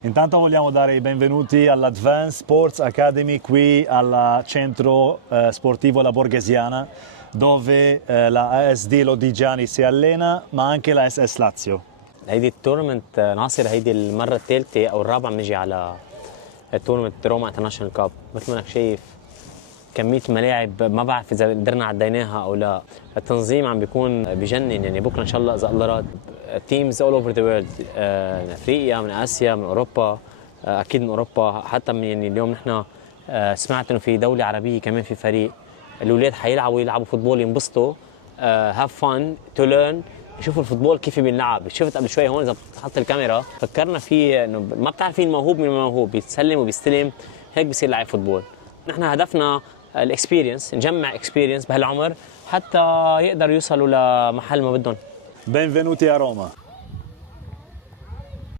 Intanto vogliamo dare i benvenuti all'Advanced Sports Academy qui al centro sportivo La Borghesiana, dove la ASD Lodigiani si allena, ma anche la SS Lazio. هيدي التورنمنت ناصر، هيدي المرة الثالثة أو الرابعة بنجي على التورنمنت روما انترناشونال كاب. مثل ما انك شايف كمية ملاعب ما بعرف إذا قدرنا عديناها أو لا. التنظيم عم بيكون بجنن، يعني بكرة إن شاء الله إذا الله راد تيمز أول أوفر ذا وورلد، من أفريقيا، من آسيا، من أوروبا، أكيد من أوروبا، حتى من يعني اليوم نحن سمعت إنه في دولة عربية كمان في فريق. الأولاد حيلعبوا فوتبول، ينبسطوا، هاف فن تو ليرن، يشوفوا الفوتبول كيف بينلعب. شفت قبل شوي هون اذا بتحط الكاميرا فكرنا فيه انه ما بتعرفين الموهوب من الموهوب، بيتسلم وبيستلم، هيك بصير لاعب فوتبول. نحن هدفنا الاكسبيرينس، نجمع اكسبيرينس بهالعمر حتى يقدروا يوصلوا لمحل ما بدهم. Benvenuti a Roma.